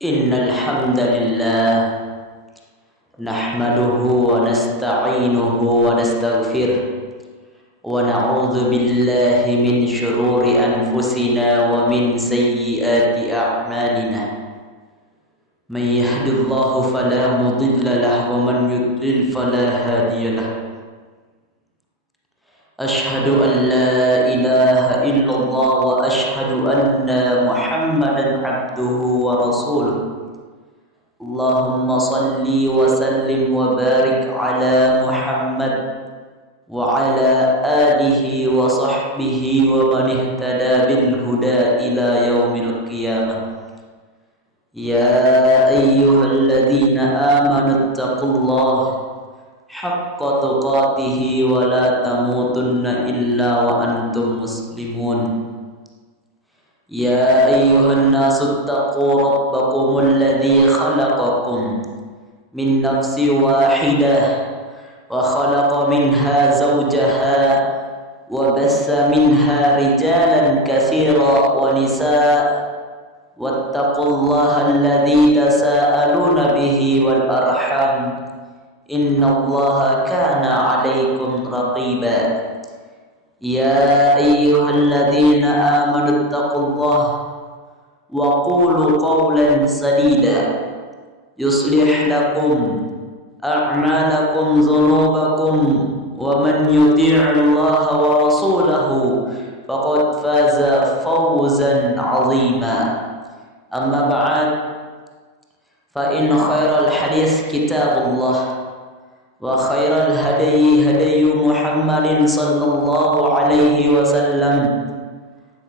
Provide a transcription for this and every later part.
Innal hamdalillah nahmaduhu wa nasta'inuhu wa nastaghfiruh wa na'udzu billahi min shururi anfusina wa min sayyiati a'malina. Man yahdihillahu fala mudilla lahu wa man yudlil fala hadiya lahu. Ashhadu an la ilaha illallah wa ashhadu anna Muhammadan abduhu wa rasuluh. Allahumma salli wa sallim wa barik ala Muhammad wa ala alihi wa sahbihi wa man ihtada bil huda ila yaumil qiyamah. Ya ayyuhalladzina amanu taqullaha haqqa tuqatih wa la tamutunna illa wa antum muslimun. Ya ayyuhan nasu taqu rabbakumul ladzi khalaqakum min nafsin wahidah wa khalaqa minha zawjaha wa bassa minha rijalan katsiran wa nisaa wattaqullaha alladzi tasaaluna bihi wal arham innallaha kana 'alaikum raqiba. Ya ayyuhalladzina amanu taqullaha wa qulu qawlan sadida yuslih lakum a'malakum dhunubakum wa man yuti'illaha wa rasulahu faqad faza fawzan 'azima. Amma ba'd, fa in khairal hadits kitabullah wa khairal hadayi hadayu Muhammadin sallallahu alaihi wasallam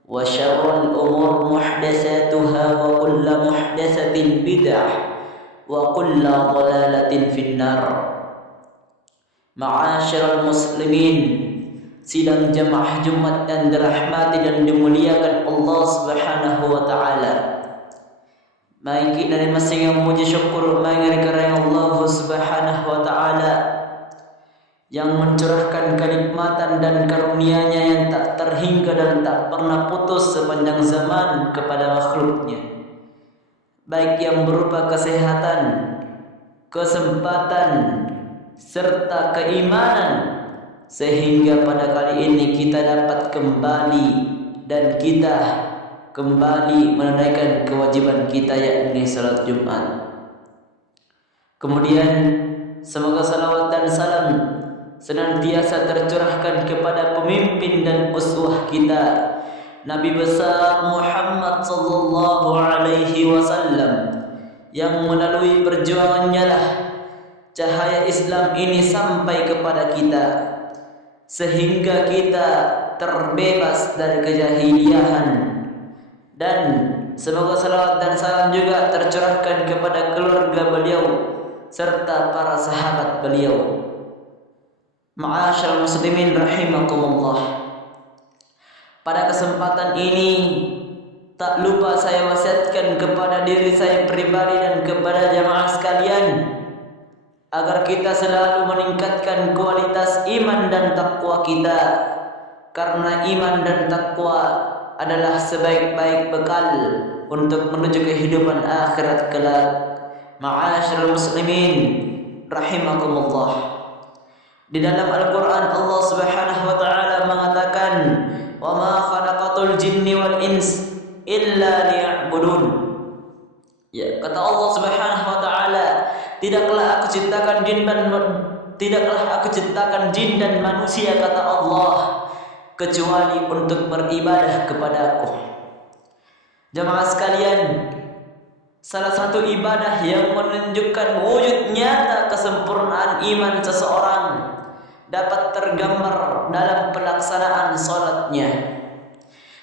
wa syarrul umur muhdatsatuha wa kullu muhdatsatin bid'ah wa kullu dhalalatin finnar. Ma'asyiral muslimin, sidang jamaah Jumat dan dirahmati dan dimuliakan Allah Subhanahu wa taala. Mari kita dari masing yang memuji syukur bagi kerana Allah Subhanahu wa taala yang mencurahkan kenikmatan dan karunia-Nya yang tak terhingga dan tak pernah putus sepanjang zaman kepada makhluk-Nya, baik yang berupa kesehatan, kesempatan serta keimanan, sehingga pada kali ini kita dapat kembali dan kita kembali menunaikan kewajiban kita, yakni salat Jumat. Kemudian semoga salawat dan salam senantiasa tercurahkan kepada pemimpin dan uswah kita, Nabi besar Muhammad sallallahu alaihi wasallam, yang melalui perjuangannya lah cahaya Islam ini sampai kepada kita, sehingga kita terbebas dari kejahiliahan. Dan semoga salawat dan salam juga tercurahkan kepada keluarga beliau serta para sahabat beliau. Ma'asyiral muslimin rahimakumullah, pada kesempatan ini tak lupa saya wasiatkan kepada diri saya pribadi dan kepada jamaah sekalian agar kita selalu meningkatkan kualitas iman dan takwa kita, karena iman dan takwa adalah sebaik-baik bekal untuk menuju kehidupan akhirat kelak. Ma'asyiral muslimin rahimakumullah, di dalam Al-Quran Allah Subhanahu wa taala mengatakan, "Wa ma khalaqatul jinni wal ins illa liya'budun." Ya, kata Allah Subhanahu wa taala, tidaklah aku ciptakan jin dan manusia, kata Allah, kecuali untuk beribadah kepada-Ku. Jamaah sekalian, salah satu ibadah yang menunjukkan wujud nyata kesempurnaan iman seseorang dapat tergambar dalam pelaksanaan salatnya.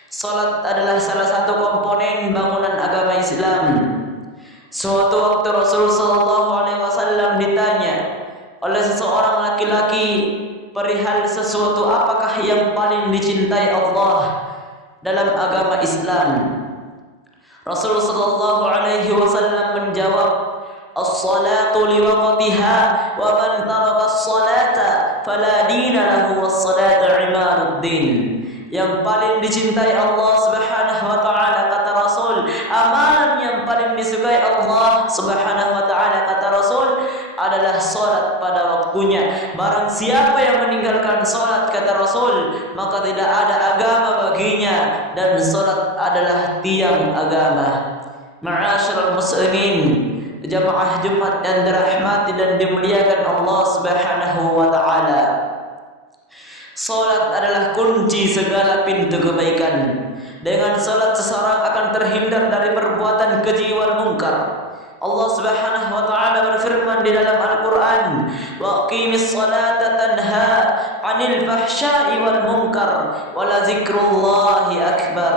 Salat adalah salah satu komponen bangunan agama Islam. Suatu waktu Rasul sallallahu alaihi wasallam ditanya oleh seseorang laki-laki perihal sesuatu apakah yang paling dicintai Allah dalam agama Islam. Rasul sallallahu alaihi wasallam menjawab, "As-salatu liwaqtiha wa man taraka as-salata fala dina lahu was-salatu imaduddin." Yang paling dicintai Allah Subhanahu wa taala, kata Rasul, amalan yang paling disukai Allah Subhanahu wa taala, kata Rasul, adalah salat pada waktunya. Barang siapa yang meninggalkan salat, kata Rasul, maka tidak ada agama baginya, dan salat adalah tiang agama. Ma'asyiral muslimin, jamaah Jumat yang dirahmati dan dimuliakan Allah Subhanahu wa taala. Salat adalah kunci segala pintu kebaikan. Dengan salat seseorang akan terhindar dari perbuatan keji wal munkar. Allah Subhanahu wa taala berfirman di dalam Al-Qur'an, "Wa aqimis salata tanha 'anil fahsya'i wal munkar wa la dzikrullahi akbar."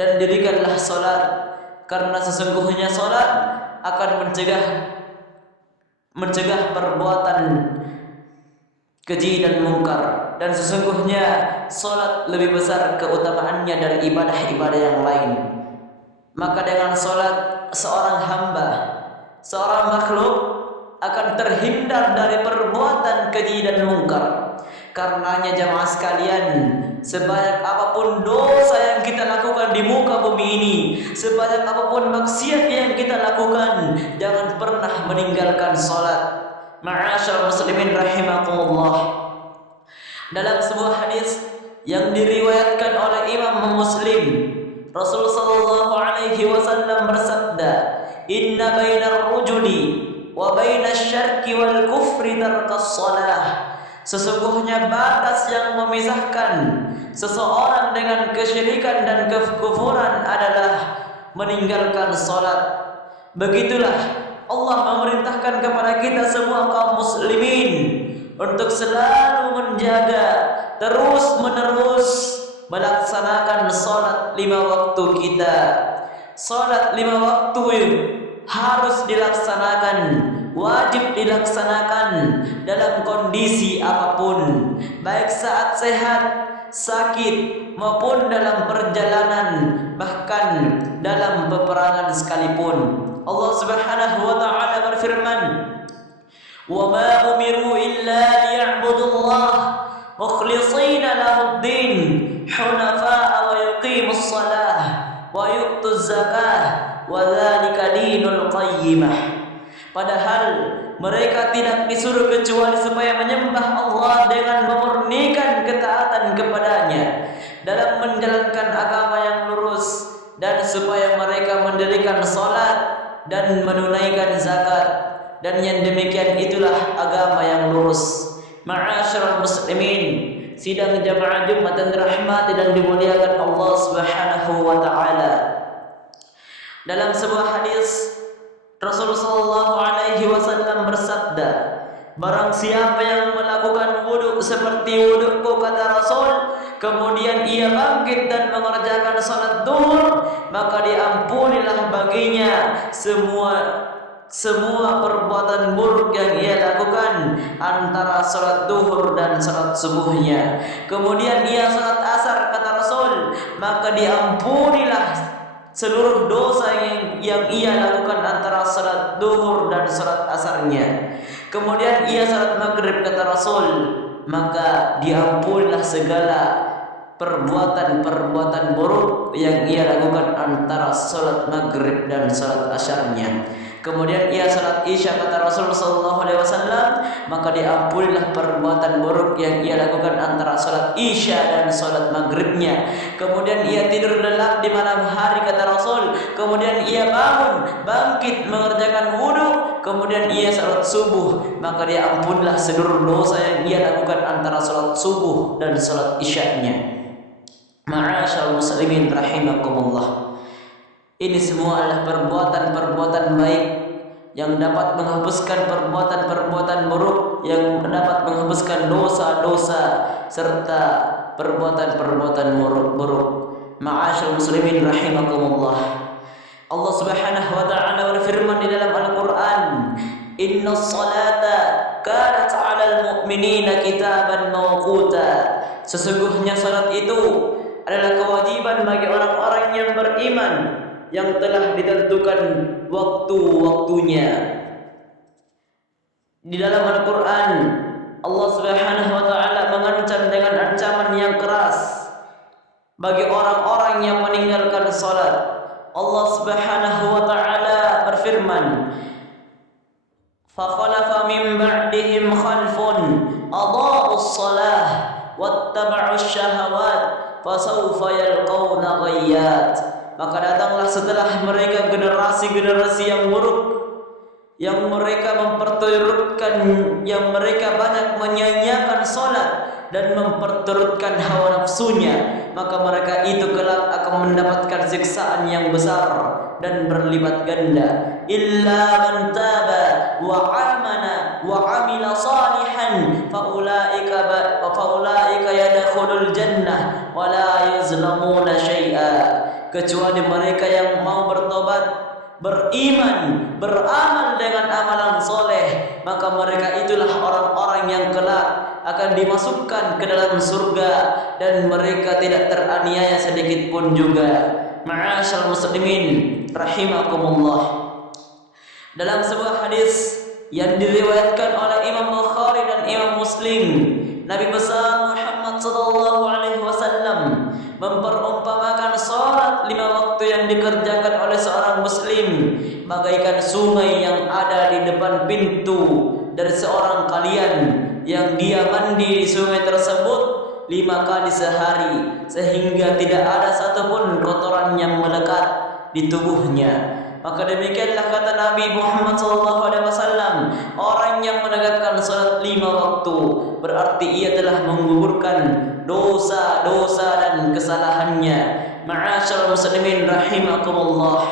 Dan dirikanlah salat, karena sesungguhnya salat akan mencegah perbuatan keji dan munkar, dan sesungguhnya salat lebih besar keutamaannya dari ibadah-ibadah yang lain. Maka dengan salat seorang hamba, seorang makhluk akan terhindar dari perbuatan keji dan munkar. Karenanya jamaah sekalian, sebanyak apapun dosa yang kita lakukan di muka bumi ini, sebanyak apapun maksiat yang kita lakukan, jangan pernah meninggalkan salat. Ma'asyar muslimin rahimakumullah. Dalam sebuah hadis yang diriwayatkan oleh Imam Muslim, Rasul sallallahu alaihi wasallam bersabda, "Inna bainar rujuli wa bainasy syarki wal kufri tarkas shalah." Sesungguhnya batas yang memisahkan seseorang dengan kesyirikan dan kekufuran adalah meninggalkan salat. Begitulah Allah memerintahkan kepada kita semua kaum muslimin untuk selalu menjaga, terus-menerus melaksanakan salat 5 waktu kita. Salat 5 waktu harus dilaksanakan, wajib dilaksanakan dalam kondisi apapun, baik saat sehat, sakit, maupun dalam perjalanan, bahkan dalam peperangan sekalipun. Allah Subhanahu wa taala berfirman, "Wa ma umiru illa liya'budullah mukhlishina lahud-din hunafa'a wa yuqimus shalah wa yu'tuz zakah wa dzalika dinul qayyimah." Padahal mereka tidak disuruh kecuali supaya menyembah Allah dengan memurnikan ketaatan kepadanya dalam menjalankan agama yang lurus, dan supaya mereka mendirikan salat dan menunaikan zakat, dan yang demikian itulah agama yang lurus. Ma'asyiral muslimin, sidang jamaah Jumat yang dirahmati dan dimuliakan Allah Subhanahu wa taala. Dalam sebuah hadis Rasulullah sallallahu alaihi wasallam bersabda, "Barang siapa yang melakukan wudu seperti wuduku," kata Rasul, "kemudian ia bangkit dan mengerjakan salat zuhur, maka diampunilah baginya semua perbuatan buruk yang ia lakukan antara salat zuhur dan salat subuhnya. Kemudian ia salat asar," kata Rasul, "maka diampunilah seluruh dosa yang ia lakukan antara salat zuhur dan salat asarnya. Kemudian ia salat maghrib," kata Rasul, "maka diampunilah segala perbuatan-perbuatan buruk yang ia lakukan antara salat maghrib dan salat asyarnya. Kemudian ia salat isya," kata Rasulullah SAW, "maka diampunilah perbuatan buruk yang ia lakukan antara salat isya dan salat maghribnya. Kemudian ia tidur lelap di malam hari," kata Rasul, "kemudian ia bangkit mengerjakan wudu, kemudian ia salat subuh, maka diampunilah seluruh dosa yang ia lakukan antara salat subuh dan salat isyanya." Ma'asyarul muslimin rahimakumullah. Ini semua adalah perbuatan-perbuatan baik yang dapat menghapuskan perbuatan-perbuatan buruk, yang dapat menghapuskan dosa-dosa serta perbuatan-perbuatan buruk. Ma'asyarul muslimin rahimakumullah. Allah Subhanahu wa taala berfirman di dalam Al-Qur'an, "Innas salata kanat 'alal mu'minina kitaban mawquta." Sesungguhnya salat itu adalah kewajiban bagi orang-orang yang beriman yang telah ditentukan waktu-waktunya. Di dalam Al-Qur'an Allah Subhanahu wa taala mengancam dengan ancaman yang keras bagi orang-orang yang meninggalkan salat. Allah Subhanahu wa taala berfirman, Fakhalafa min ba'dihim khalfun adha'us shalah wattaba'us syahawat fasawfa yalqawna ghayyat. Maka datanglah setelah mereka generasi-generasi yang buruk, yang mereka memperturutkan, yang mereka banyak menyanyiakan salat dan memperturutkan hawa nafsunya, maka mereka itu kelak akan mendapatkan siksaan yang besar dan berlipat ganda. Illa man taba wa amana wa amila salihan faulaika yadkhulul jannah wa la yuzlamuna syai'a. Kecuali mereka yang mau bertobat, beriman, beramal dengan amalan soleh, maka mereka itulah orang-orang yang kelak akan dimasukkan ke dalam surga dan mereka tidak teraniaya sedikit pun juga. Ma'asyal muslimin rahimakumullah. Dalam sebuah hadis yang diriwayatkan oleh Imam Bukhari dan Imam Muslim, Nabi besar Muhammad sallallahu alaihi wasallam memperumpamakan salat 5 waktu yang dikerjakan oleh seorang muslim bagaikan sungai yang ada di depan pintu dari seorang kalian, yang dia mandi di sungai tersebut 5 kali sehari sehingga tidak ada satupun kotoran yang melekat di tubuhnya. Maka demikianlah kata Nabi Muhammad SAW, orang yang menegakkan salat 5 waktu berarti ia telah menggugurkan dosa-dosa dan kesalahannya. Ma'asyarul muslimin rahimakumullah.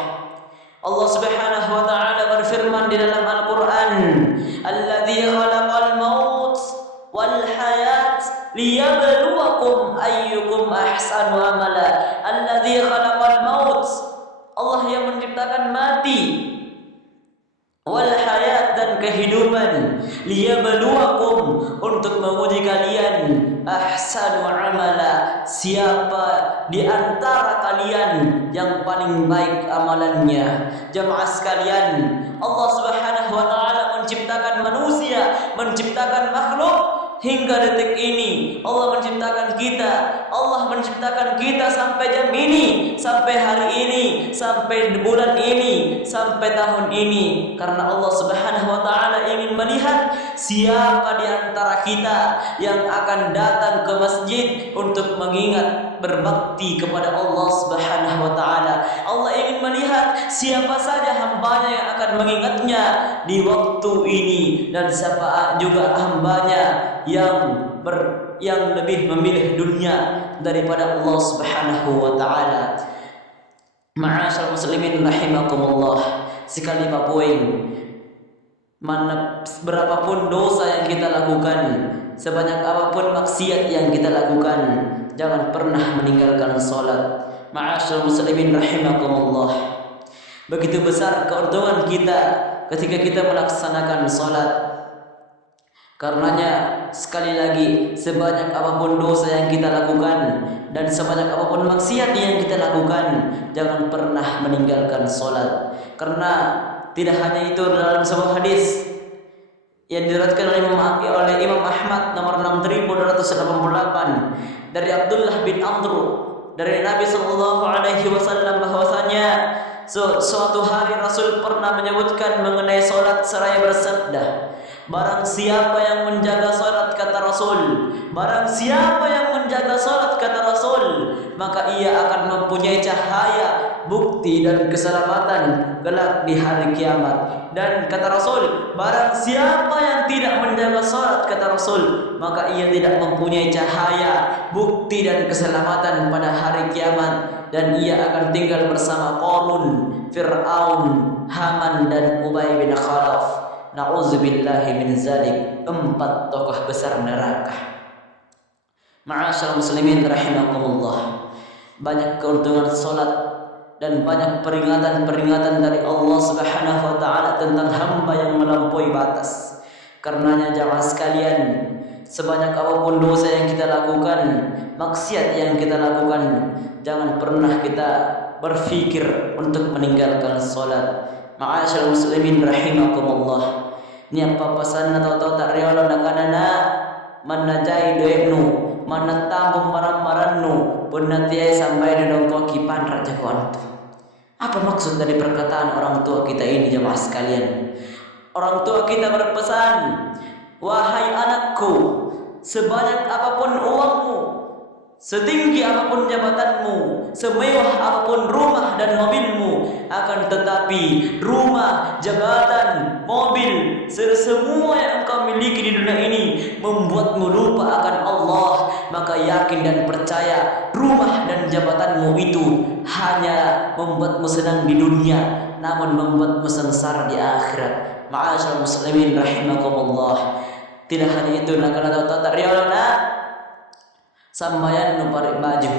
Allah Subhanahu wa taala berfirman di dalam Al-Qur'an, "Alladzi khalaqal maut wal hayat liyabluwakum ayyukum ahsanu amala." Alladzi khalaqal maut, Allah yang menciptakan mati, wal hayat dan kehidupan, liyabluwakum untuk menguji kalian, ahsanu amala, siapa di antara kalian yang paling baik amalannya. Jamaah sekalian, Allah Subhanahu wa taala menciptakan manusia, menciptakan makhluk hingga detik ini. Allah menciptakan kita sampai jam ini, sampai hari ini, sampai bulan ini, sampai tahun ini, karena Allah Subhanahu wa taala ingin melihat siapa di antara kita yang akan datang ke masjid untuk mengingat, berbakti kepada Allah Subhanahu wa taala. Allah ingin melihat siapa saja hambanya yang akan mengingatnya di waktu ini, dan siapa juga hambanya yang lebih memilih dunia daripada Allah Subhanahu wa taala. Ma'asyarul muslimin rahimakumullah. Sekali poin, berapapun dosa yang kita lakukan, sebanyak apapun maksiat yang kita lakukan, jangan pernah meninggalkan salat. Ma'asyarul muslimin rahimakumullah. Begitu besar keuntungan kita ketika kita melaksanakan salat. Karenanya sekali lagi, sebanyak apapun dosa yang kita lakukan dan sebanyak apapun maksiat yang kita lakukan, jangan pernah meninggalkan salat. Karena tidak hanya itu, dalam sebuah hadis yang diriwayatkan oleh Imam Ahmad nomor 6288 dari Abdullah bin Amr dari Nabi sallallahu alaihi wasallam bahwasanya suatu hari Rasul pernah menyebutkan mengenai salat seraya bersabda, barang siapa yang menjaga salat, kata Rasul, barang siapa yang menjaga salat, kata Rasul, maka ia akan mempunyai cahaya, bukti dan keselamatan kelak di hari kiamat. Dan kata Rasul, barang siapa yang tidak menjaga salat, kata Rasul, maka ia tidak mempunyai cahaya, bukti dan keselamatan pada hari kiamat, dan ia akan tinggal bersama Qarun, Fir'aun, Haman dan Ubay bin Khalaf. Na'udzubillahi min zalik, 4 tokoh besar neraka. Ma'asyarul muslimin rahimakumullah. Banyak keuntungan salat dan banyak peringatan-peringatan dari Allah Subhanahu wa taala tentang hamba yang melampaui batas. Karenanya jamaah sekalian, sebanyak apapun dosa yang kita lakukan, maksiat yang kita lakukan, jangan pernah kita berpikir untuk meninggalkan salat. Ma'asyarul muslimin rahimakumullah. Ni apa pesan atau tak rela nakanana manajai doenu manatambung maram-marannu punatiai sampai di dongko kipan raja kuantu. Apa maksud dari perkataan orang tua kita ini jemaah sekalian? Orang tua kita berpesan, wahai anakku, sebanyak apapun uangmu, setinggi apapun jabatanmu, semewah apapun rumah dan mobilmu, akan tetapi rumah, jabatan, mobil, semua yang engkau miliki di dunia ini membuatmu lupa akan Allah. Maka yakin dan percaya, rumah dan jabatanmu itu hanya membuatmu senang di dunia, namun membuatmu sengsara di akhirat. Ma'asyarul muslimin rahimakumullah. Tidak hanya itu, nak kena tahu tak riolona sambayan nu parik baju,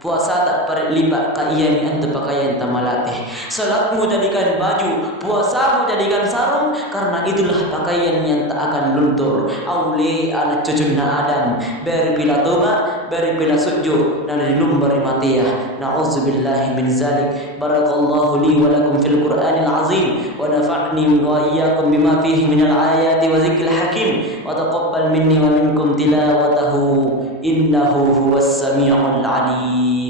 puasa tak parik libat kaian antu pakaian tamalatih. Salatmu jadikan baju, puasamu jadikan sarung, karena itulah pakaian yang tak akan luntur. Auli anak cucuna Adam, beri bila toba, beri bila sujud, dan dilumbar matiyah. Na'udzubillahi min zalik. Barakallahu li wa lakum fil Qur'anil azim, wa nafa'ni wa iyyakum bima fihi minal ayati wa zikril hakim, wa taqabbal minni wa minkum tilawatahu innahu huwas sami'ul alim.